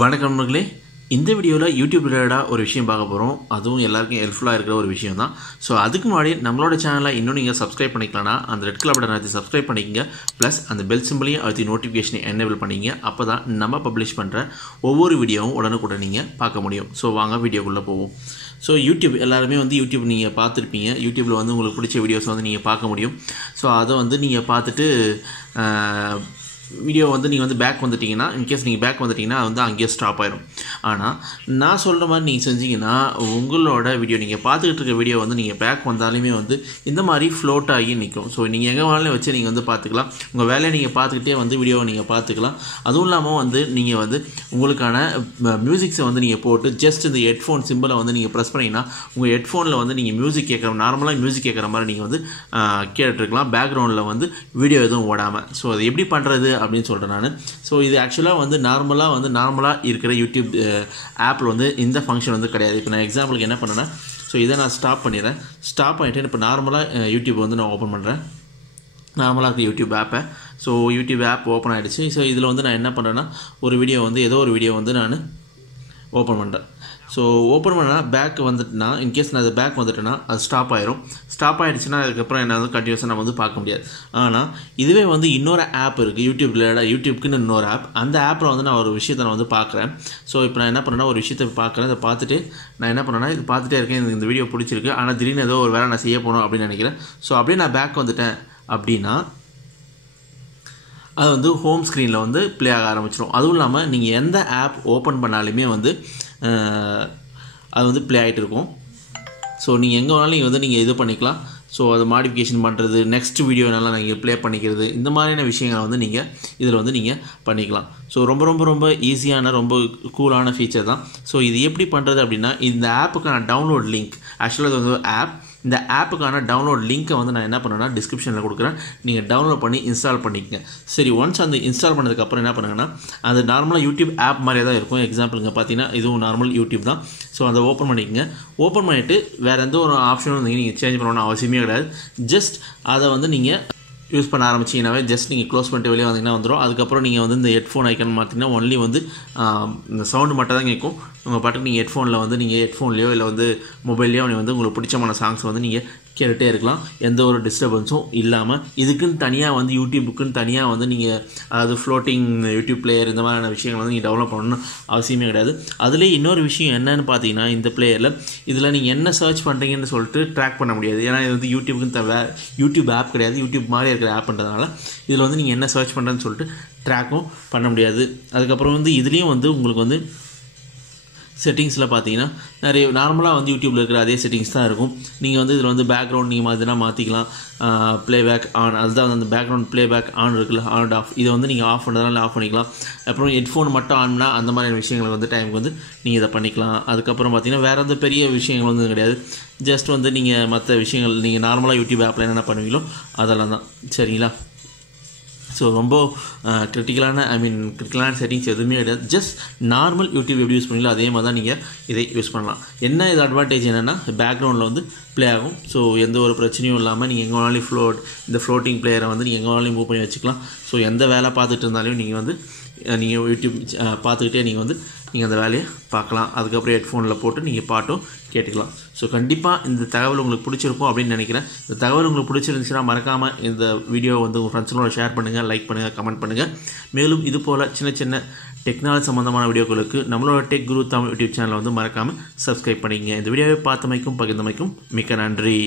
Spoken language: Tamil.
வணக்கம் நண்பர்களே. இந்த வீடியோவில் யூடியூப் ரிலேட்டடாக ஒரு விஷயம் பார்க்க போகிறோம். அதுவும் எல்லாருக்கும் ஹெல்ப்ஃபுல்லாக இருக்கிற ஒரு விஷயம் தான். ஸோ அதுக்கு முன்னாடி நம்மளோட சேனலை இன்னும் நீங்கள் சப்ஸ்கிரைப் பண்ணிக்கலாம்னா அந்த ரெட் கலர் பட்டன் அழுத்தி சப்ஸ்கிரைப் பண்ணிக்கங்க. ப்ளஸ் அந்த பெல் சிம்பிளையும் அழுத்தி நோட்டிஃபிகேஷனை எனேபிள் பண்ணிங்க. அப்போ தான் நம்ம பப்ளிஷ் பண்ணுற ஒவ்வொரு வீடியோவும் உடனுக்குடன் நீங்கள் பார்க்க முடியும். ஸோ வாங்க வீடியோக்குள்ளே போவோம். ஸோ யூடியூப் எல்லாருமே யூடியூப் நீங்கள் பார்த்துருப்பீங்க. யூடியூப்பில் உங்களுக்கு பிடிச்ச வீடியோஸ் நீங்கள் பார்க்க முடியும். ஸோ அதை நீங்கள் பார்த்துட்டு வீடியோ நீங்கள் பேக் வந்துட்டிங்கன்னா, இன்கேஸ் நீங்கள் பேக் வந்துட்டிங்கன்னா அது அங்கேயே ஸ்டாப் ஆயிடும். ஆனால் நான் சொல்கிற மாதிரி நீங்கள் செஞ்சிங்கன்னா உங்களோட வீடியோ நீங்கள் பார்த்துக்கிட்டு இருக்க வீடியோ நீங்கள் பேக் வந்தாலுமே இந்த மாதிரி ஃப்ளோட் ஆகி நிற்கும். ஸோ நீங்கள் எங்கே வேணாலும் வச்சு நீங்கள் பார்த்துக்கலாம். உங்கள் வேலையை நீங்கள் பார்த்துக்கிட்டே வீடியோவை நீங்கள் பார்த்துக்கலாம். அதுவும் இல்லாமல் நீங்கள் உங்களுக்கான மியூசிக்ஸை நீங்கள் போட்டு ஜஸ்ட் இந்த ஹெட்ஃபோன் சிம்பிளை நீங்கள் ப்ரெஸ் பண்ணிங்கன்னா உங்கள் ஹெட்ஃபோனில் நீங்கள் மியூசிக் கேட்குற நார்மலாக மியூசிக் கேட்குற மாதிரி நீங்கள் கேட்டுருக்கலாம். பேக்ரவுண்டில் வீடியோ எதுவும் ஓடாமல். ஸோ அது எப்படி பண்ணுறது அப்படின்னு சொல்கிறேன் நான். ஸோ இது ஆக்சுவலாக நார்மலாக இருக்கிற யூடியூப் ஆப்பில் இந்த ஃபங்க்ஷன் கிடையாது. இப்போ நான் எக்ஸாம்பிளுக்கு என்ன பண்ணேன்னா, ஸோ இதை நான் ஸ்டாப் பண்ணிடுறேன். ஸ்டாப் பண்ணிவிட்டு இப்போ நார்மலாக யூடியூப் நான் ஓப்பன் பண்ணுறேன். நார்மலாக இருக்குது யூடியூப் ஆப்பை. ஸோ யூடியூப் ஆப் ஓப்பன் ஆகிடுச்சு. ஸோ இதில் நான் என்ன பண்ணுறேன்னா, ஒரு வீடியோ ஏதோ ஒரு வீடியோ நான் ஓப்பன் பண்ணுறேன். ஸோ ஓப்பன் பண்ணால் பேக் வந்துட்டுனா, இன்கேஸ் நான் அது பேக் வந்துட்டேன்னா அது ஸ்டாப் ஆயிரும். ஸ்டாப் ஆகிடுச்சுன்னா அதுக்கப்புறம் என்ன கண்டினியூஸாக நம்ம பார்க்க முடியாது. ஆனால் இதுவே இன்னொரு ஆப் இருக்குது யூடியூப் ரிலேட்டடாக. யூடியூப்க்குன்னு இன்னொரு ஆப். அந்த ஆப்பில் நான் ஒரு விஷயத்தை நான் பார்க்குறேன். ஸோ இப்போ நான் என்ன பண்ணுறேன்னா, ஒரு விஷயத்தை பார்க்குறேன். இதை பார்த்துட்டு நான் என்ன பண்ணுறேன்னா, இது பார்த்துட்டே இருக்கேன். எனக்கு இந்த வீடியோ பிடிச்சிருக்கு. ஆனால் திடீர்னு ஏதோ ஒரு வேலை நான் செய்ய போகணும் அப்படின்னு நினைக்கிறேன். ஸோ அப்படியே நான் பேக் வந்துட்டேன் அப்படின்னா அது ஹோம் ஸ்க்ரீனில் ப்ளே ஆக ஆரம்பிச்சிடும். அதுவும் இல்லாமல் நீங்கள் எந்த ஆப் ஓப்பன் பண்ணாலுமே அது ப்ளே ஆகிட்டு இருக்கும். ஸோ நீங்கள் எங்கே வேணாலும் நீங்கள் இது பண்ணிக்கலாம். ஸோ அதை மாடிஃபிகேஷன் பண்ணுறது, நெக்ஸ்ட் வீடியோ நல்லா நீங்கள் ப்ளே பண்ணிக்கிறது, இந்த மாதிரியான விஷயங்களை நீங்கள் இதில் நீங்கள் பண்ணிக்கலாம். ஸோ ரொம்ப ரொம்ப ரொம்ப ஈஸியான ரொம்ப கூலான ஃபீச்சர் தான். ஸோ இது எப்படி பண்ணுறது அப்படின்னா, இந்த ஆப்புக்கான டவுன்லோட் லிங்க், ஆக்சுவலாக இது ஒரு ஆப். இந்த ஆப்புக்கான டவுன்லோட் லிங்க்கை நான் என்ன பண்ணுறேன்னா டிஸ்கிரிப்ஷனில் கொடுக்குறேன். நீங்கள் டவுன்லோட் பண்ணி இன்ஸ்டால் பண்ணிக்கங்க. சரி, ஒன்ஸ் அந்த இன்ஸ்டால் பண்ணதுக்கப்புறம் என்ன பண்ணுங்கன்னா, அது நார்மலாக யூடியூப் ஆப் மாதிரியே தான் இருக்கும். எக்ஸாம்பிளுங்க பார்த்தீங்கன்னா இதுவும் நார்மல் யூடியூப் தான். ஸோ அதை ஓப்பன் பண்ணிக்கங்க. ஓப்பன் பண்ணிவிட்டு வேறு எந்த ஒரு ஆப்ஷனும் நீங்கள் சேஞ்ச் பண்ணணும்னு அவசியமே கிடையாது. ஜஸ்ட் அதை நீங்கள் யூஸ் பண்ண ஆரம்பிச்சிங்கனாவே ஜஸ்ட் நீங்கள் க்ளோஸ் பண்ணிட்டு வெளியே வந்தீங்கன்னா வந்துடும். அதுக்கப்புறம் நீங்கள் இந்த ஹெட்ஃபோன் ஐக்கன் பார்த்தீங்கன்னா ஒன்லி இந்த சவுண்டு மட்டும் தான் கேட்கும். உங்கள் பாட்டுக்கு நீங்கள் ஹெட்ஃபோனில் நீங்கள் ஹெட்ஃபோன்லேயோ இல்லை மொபைல்லையோ உங்களுக்கு பிடிச்சமான சாங்ஸ் நீங்கள் கேட்டுகிட்டே இருக்கலாம். எந்த ஒரு டிஸ்டர்பன்ஸும் இல்லாமல். இதுக்குன்னு தனியாக யூடியூபுக்குன்னு தனியாக நீங்கள் அதாவது ஃப்ளோட்டிங் யூடியூப் பிளேயர் இந்த மாதிரியான விஷயங்கள் நீங்கள் டெவலப் பண்ணணும்னு அவசியமே கிடையாது. அதுலேயே இன்னொரு விஷயம் என்னன்னு பார்த்தீங்கன்னா, இந்த பிளேயரில் இதில் நீங்கள் என்ன சர்ச் பண்ணுறீங்கன்னு சொல்லிட்டு ட்ராக் பண்ண முடியாது. ஏன்னா இது யூடியூபுக்குன்னு யூடியூப் ஆப் கிடையாது. யூடியூப் மாதிரி இருக்கிற ஆப்ன்றதுனால இதில் நீங்கள் என்ன சர்ச் பண்ணுறேன்னு சொல்லிட்டு ட்ராக்கும் பண்ண முடியாது. அதுக்கப்புறம் இதுலேயும் உங்களுக்கு செட்டிங்ஸில் பார்த்தீங்கன்னா நிறைய நார்மலாக யூடியூப்பில் இருக்கிற அதே செட்டிங்ஸ் தான் இருக்கும். நீங்கள் இதில் பேக்ரவுண்ட் நீங்கள் மாதிரினா மாற்றிக்கலாம். ப்ளேபேக் ஆன், அதுதான் அந்த பேக்ரவுண்ட் ப்ளேபேக் ஆன் இருக்குல்ல, ஆன் அண்ட் ஆஃப். இதை நீங்கள் ஆஃப் பண்ணுறதுனால ஆஃப் பண்ணிக்கலாம். அப்புறம் ஹெட்ஃபோன் மட்டும் ஆன்னா அந்த மாதிரியான விஷயங்கள் டைமுக்கு நீங்கள் இதை பண்ணிக்கலாம். அதுக்கப்புறம் பார்த்தீங்கன்னா வேறு எந்த பெரிய விஷயங்கள் கிடையாது. ஜஸ்ட் நீங்கள் மற்ற விஷயங்கள் நீங்கள் நார்மலாக யூடியூப் ஆப்பில் என்னென்ன பண்ணுவீங்களோ அதெல்லாம் தான். சரிங்களா? ஸோ ரொம்ப கிரிட்டிக்கலான செட்டிங்ஸ் எதுவுமே கிடையாது. ஜஸ்ட் நார்மல் யூடியூப் எப்படி யூஸ் பண்ணீங்களோ அதே மாதிரி தான் நீங்கள் இதை யூஸ் பண்ணலாம். என்ன இது அட்வான்டேஜ் என்னென்னா, பேக்ரவுண்டில் ப்ளே ஆகும். ஸோ எந்த ஒரு பிரச்சனையும் இல்லாமல் நீங்கள் எங்கே வேணாலும் இந்த ஃப்ளோட்டிங் பிளேயரை நீங்கள் எங்கே வேணாலும் மூவ் பண்ணி வச்சுக்கலாம். ஸோ எந்த வேலை பார்த்துட்டு இருந்தாலும் நீங்கள் யூடியூப் பார்த்துக்கிட்டே நீங்கள் அந்த வேலையை பார்க்கலாம். அதுக்கப்புறம் ஹெட்ஃபோனில் போட்டு நீங்கள் பாட்டும் கேட்டுக்கலாம். ஸோ கண்டிப்பாக இந்த தகவல் உங்களுக்கு பிடிச்சிருக்கும் அப்படின்னு நினைக்கிறேன். இந்த தகவல் உங்களுக்கு பிடிச்சிருந்துச்சுன்னா மறக்காமல் இந்த வீடியோ உங்கள் ஃப்ரெண்ட்ஸுங்களோட ஷேர் பண்ணுங்கள், லைக் பண்ணுங்கள், கமெண்ட் பண்ணுங்கள். மேலும் இது போல் சின்ன சின்ன டெக்னாலஜி சம்மந்தமான வீடியோக்களுக்கு நம்மளோட டெக் குரு தமிழ் யூடியூப் சேனலை மறக்காமல் சப்ஸ்கிரைப் பண்ணிக்கங்க. இந்த வீடியோவை பார்த்தமைக்கும் பகிர்ந்தமைக்கும் மிக்க நன்றி.